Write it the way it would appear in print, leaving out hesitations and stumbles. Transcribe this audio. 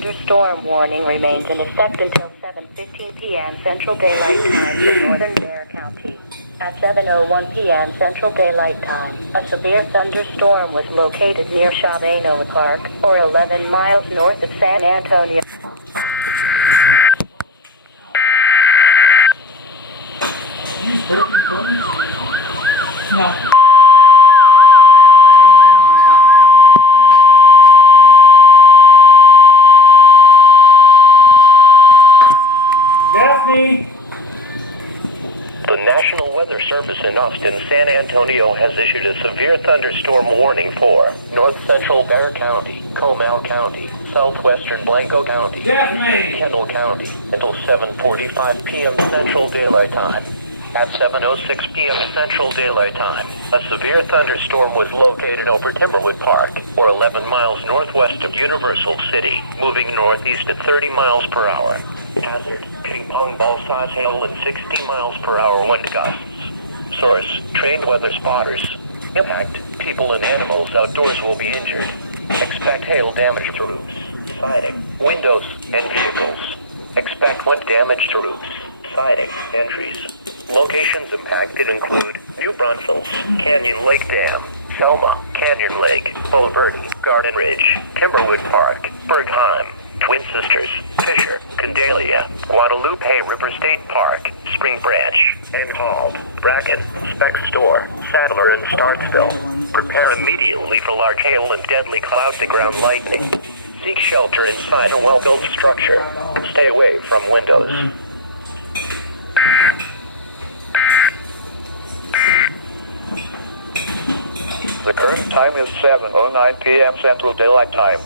thunderstorm warning remains in effect until 7:15 p.m. Central Daylight Time for northern Bexar County. At 7:01 p.m. Central Daylight Time, a severe thunderstorm was located near Shabano Park, or 11 miles north of San Antonio. The National Weather Service in Austin, San Antonio has issued a severe thunderstorm warning for North Central Bexar County, Comal County, Southwestern Blanco County, Kendall County until 7:45 p.m. Central Daylight Time. At 7:06 p.m. Central Daylight Time, a severe thunderstorm was located over Timberwood Park, or 11 miles northwest of Universal City, moving northeast at 30 miles per hour. Hazard: ping-pong ball-size hail and 60 miles per hour wind gusts. Source: trained weather spotters. Impact: people and animals outdoors will be injured. Expect hail damage to roofs, siding, windows, and vehicles. Expect wind damage to roofs, siding, and trees. Locations impacted include New Braunfels, Canyon Lake Dam, Selma, Canyon Lake, Bulverde, Garden Ridge, Timberwood Park, Bergheim, Twin Sisters, Fisher, Candelia, Guadalupe River State Park, Spring Branch, and Hald, Bracken, Speck Store, Sadler, and Starksville. Prepare immediately for large hail and deadly cloud-to-ground lightning. Seek shelter inside a well-built structure. Stay away from windows. The current time is 7:09 p.m. Central Daylight Time.